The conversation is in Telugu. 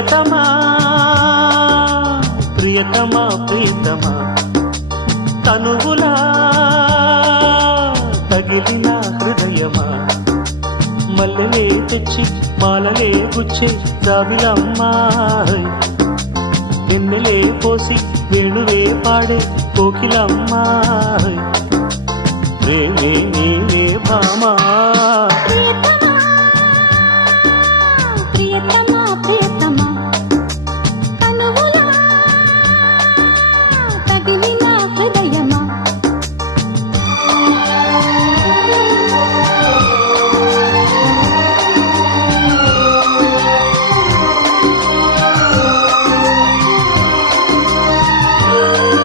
ప్రియతమా ప్రియతమా ప్రియతమా తనువులా తగిలిన హృదయమా మల్లెలే తెచ్చి మాలలే గుచ్చే రావిలమ్మా ఎన్నెలే పోసి వేణువే పాడే కోకిలమ్మా రే భామా